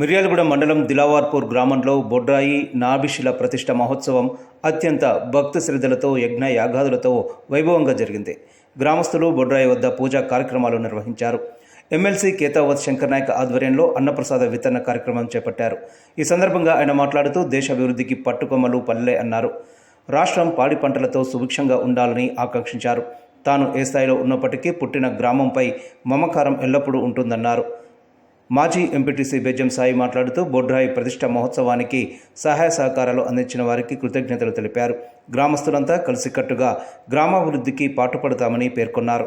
మిర్యాలగూడ మండలం దిలావర్పూర్ గ్రామంలో బొడ్రాయి నాభిశిల ప్రతిష్ఠ మహోత్సవం అత్యంత భక్తి శ్రద్ధలతో యజ్ఞ యాగాదులతో వైభవంగా జరిగింది. గ్రామస్తులు బొడ్రాయి వద్ద పూజా కార్యక్రమాలు నిర్వహించారు. ఎమ్మెల్సీ కేతావత్ శంకర్ నాయక్ ఆధ్వర్యంలో అన్నప్రసాద వితరణ కార్యక్రమం చేపట్టారు. ఈ సందర్భంగా ఆయన మాట్లాడుతూ దేశ అభివృద్ధికి పట్టుకొమ్మలు పల్లె అన్నారు. రాష్ట్రం పాడి పంటలతో సుభిక్షంగా ఉండాలని ఆకాంక్షించారు. తాను ఏ స్థాయిలో ఉన్నప్పటికీ పుట్టిన గ్రామంపై మమకారం ఎల్లప్పుడూ ఉంటుందన్నారు. మాజీ ఎంపీటీసీ బెజ్జం సాయి మాట్లాడుతూ బొడ్రాయి ప్రతిష్ఠ మహోత్సవానికి సహాయ సహకారాలు అందించిన వారికి కృతజ్ఞతలు తెలిపారు. గ్రామస్తులంతా కలిసికట్టుగా గ్రామాభివృద్ధికి పాటుపడతామని పేర్కొన్నారు.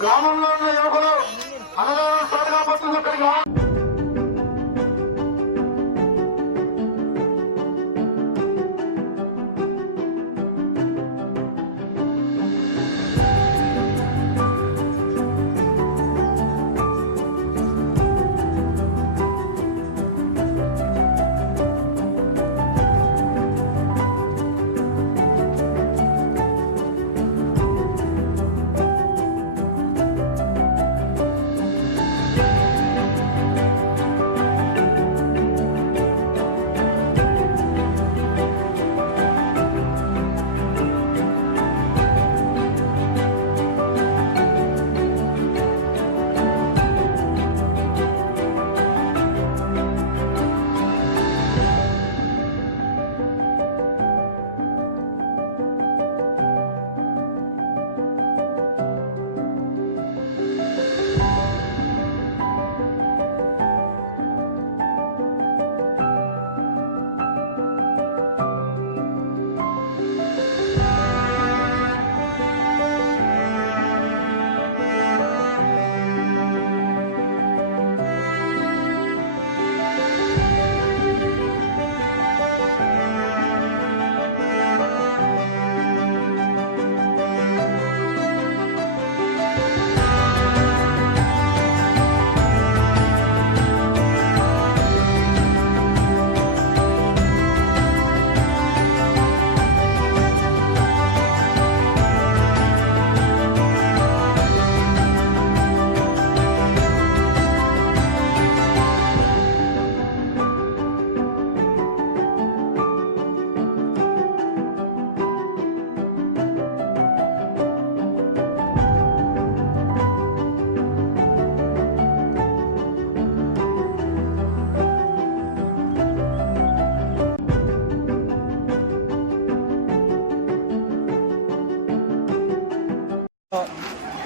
గ్రామంలో ఉన్న యువకులు అన్నదానం సాగుగా పడుతుంది.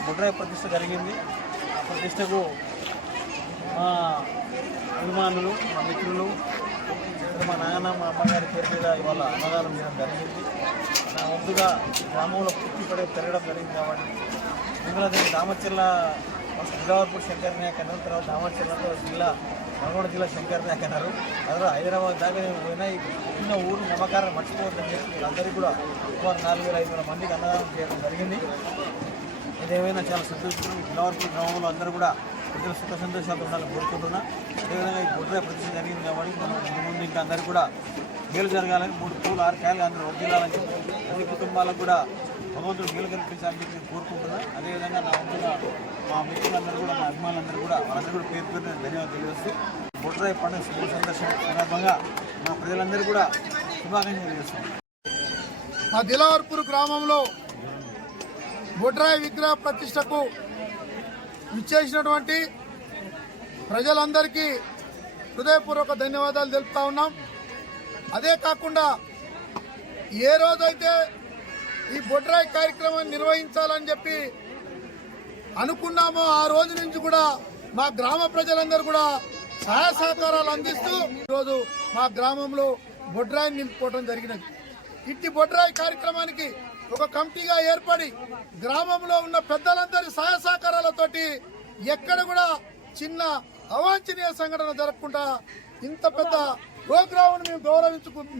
బొడ్రాయి ప్రతిష్ట జరిగింది. ఆ ప్రతిష్టకు మా అభిమానులు, మా మిత్రులు, మా నాన్న, మా అమ్మగారి పేరు మీద ఇవాళ అన్నదానం చేయడం జరిగింది. నా వంతుగా గ్రామంలో పుట్టి పెరగడం జరిగింది కాబట్టి ఇందులో దీన్ని దామచర్ల దిలావర్పూర్ శంకర్ నాయక్ అన్నారు. తర్వాత దామచర్లతో నల్గొండ జిల్లా శంకర్ నాయక్ అన్నారు. అందులో హైదరాబాద్ దాకా నేను పోయినా ఈ చిన్న ఊరు నమ్మకారం మర్చిపోవద్దని చెప్పి వీళ్ళందరికీ కూడా సుమారు 4,500 మందికి అన్నదానం చేయడం జరిగింది. ఇదేమైనా చాలా సంతోషం. దిలావర్పూర్ గ్రామంలో అందరూ కూడా ప్రజలు సుఖ సంతోషాలు ఉండాలని కోరుకుంటున్నా. అదేవిధంగా ఈ బొడ్రాయి ప్రతిష్ట జరిగింది కాబట్టి మనం ముందు ఇంకా అందరూ కూడా మేలు జరగాలని 3 పూలు 6 కాయలు అందరూ వర్దిల్లాలని చెప్పి ప్రతి కుటుంబాలకు కూడా భగవంతుడు మేలు కల్పించాలని చెప్పి నేను కోరుకుంటున్నాను. అదేవిధంగా నా వంతుగా మా మిత్రులందరూ కూడా, మా అభిమానులందరూ కూడా, వాళ్ళందరూ కూడా పేరు పేరు ధన్యవాదాలు తెలియజేస్తూ బొడ్రాయి పండుగ సందర్భంగా మా ప్రజలందరూ కూడా శుభాకాంక్షలు తెలియజేస్తున్నాం. మా దిలావర్పూర్ గ్రామంలో బొడ్రాయి విగ్రహ ప్రతిష్టకు ఇచ్చేసినటువంటి ప్రజలందరికీ హృదయపూర్వక ధన్యవాదాలు తెలుపుతా ఉన్నాం. అదే కాకుండా ఏ రోజైతే ఈ బొడ్రాయి కార్యక్రమాన్ని నిర్వహించాలని చెప్పి అనుకున్నామో ఆ రోజు నుంచి కూడా మా గ్రామ ప్రజలందరూ కూడా సహాయ సహకారాలు అందిస్తూ ఈరోజు మా గ్రామంలో బొడ్రాయిని నింపుకోవడం జరిగినది. ఇట్టి బొడ్రాయి కార్యక్రమానికి ఒక కమిటీగా ఏర్పడి గ్రామంలో ఉన్న పెద్దలందరి సహాయ సహకారాలతోటి ఎక్కడ కూడా చిన్న అవాంఛనీయ సంఘటన జరగకుండా ఇంత పెద్ద ప్రోగ్రామును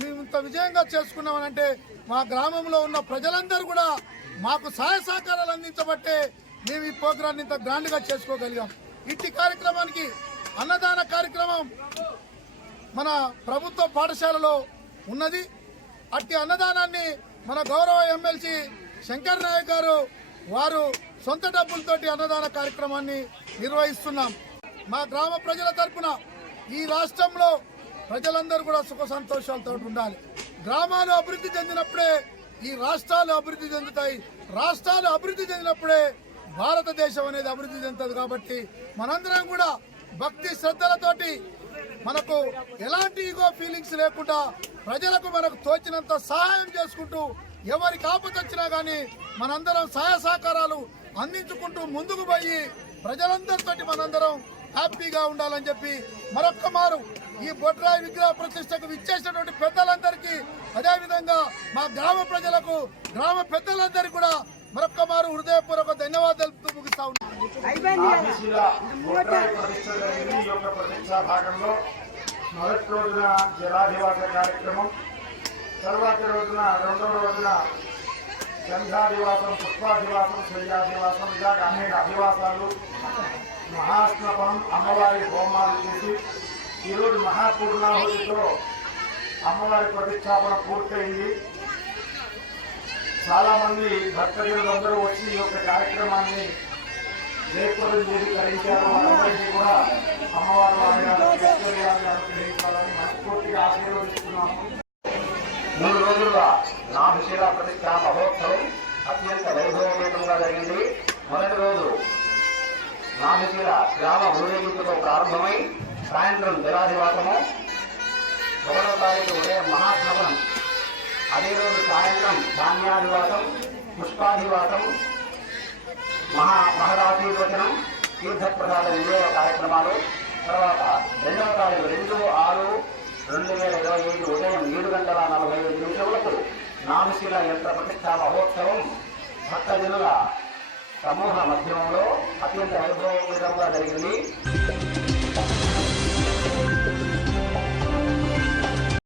మేము ఇంత విజయంగా చేసుకున్నామనంటే మా గ్రామంలో ఉన్న ప్రజలందరూ కూడా మాకు సహాయ సహకారాలు అందించబట్టే మేము ఈ ప్రోగ్రాన్ని ఇంత గ్రాండ్గా చేసుకోగలిగాం. ఇట్టి కార్యక్రమానికి అన్నదాన కార్యక్రమం మన ప్రభుత్వ పాఠశాలలో ఉన్నది. అట్టి అన్నదానాన్ని మన గౌరవ ఎమ్మెల్సీ శంకర్ నాయక్ గారు వారు సొంత డబ్బులతోటి అన్నదాన కార్యక్రమాన్ని నిర్వహిస్తున్నాం. మా గ్రామ ప్రజల తరపున ఈ రాష్ట్రంలో ప్రజలందరూ కూడా సుఖ సంతోషాలతో ఉండాలి. గ్రామాలు అభివృద్ధి చెందినప్పుడే ఈ రాష్ట్రాలు అభివృద్ధి చెందుతాయి. రాష్ట్రాలు అభివృద్ధి చెందినప్పుడే భారతదేశం అనేది అభివృద్ధి చెందుతుంది. కాబట్టి మనందరం కూడా భక్తి శ్రద్ధలతోటి మనకు ఎలాంటి ఈగో ఫీలింగ్స్ లేకుండా ప్రజలకు మనకు తోచినంత సహాయం చేసుకుంటూ ఎవరికి ఆపదొచ్చినా కానీ మనందరం సహాయ సహకారాలు అందించుకుంటూ ముందుకు పోయి ప్రజలందరితోటి మనందరం హ్యాపీగా ఉండాలని చెప్పి మరొక్క మారు ఈ బొడ్రాయి విగ్రహ ప్రతిష్టకు విచ్చేసినటువంటి పెద్దలందరికీ, అదేవిధంగా మా గ్రామ ప్రజలకు, గ్రామ పెద్దలందరికీ కూడా మరొక్క మారు హృదయపూర్వక ధన్యవాదాలు ముగిస్తా ఉన్నాం. భాగంలో మొదటి రోజున జలాధివాస కార్యక్రమం, తర్వాత రోజున రెండవ రోజున గంధాధివాసం, పుష్పాధివాసం, శయ్యాధివాసం, ఇలాగ అనేక అధివాసాలు, మహాస్నపనం, అమ్మవారి హోమాలు చేసి ఈరోజు మహాపూర్ణాహుతితో అమ్మవారి ప్రతిష్టాపన పూర్తయింది. చాలా మంది భక్తజనులందరూ వచ్చి ఈ యొక్క కార్యక్రమాన్ని జయప్రదం చేసి కరించారు. వారందరికీ కూడా అమ్మవారు అనుగ్రహించాలని మనస్ఫూర్తిగా ఆశీర్వదిస్తున్నాము. 3 రోజులుగా నాభిశిల ప్రతిష్ఠా మహోత్సవం అత్యంత వైభవపేతంగా జరిగింది. మొదటి రోజు నాభిశిల గ్రామ ఊరేగింపుతో ప్రారంభమై సాయంత్రం జలాధివాసము, 1వ తారీఖు ఉదయం మహాస్నపనం, అదే రోజు సాయంత్రం ధాన్యాధివాసం, పుష్పాధివాసం, మహదాశీర్వచనం, తీర్థప్రసాద విజయ కార్యక్రమాలు. తర్వాత 2వ తారీఖు 2/6/2025 ఉదయం 7:45 నాభిశిల యంత్ర ప్రతిష్ఠా మహోత్సవం భక్తజనుల సమూహ మధ్యమంలో అత్యంత వైభవపేతంగా జరిగింది.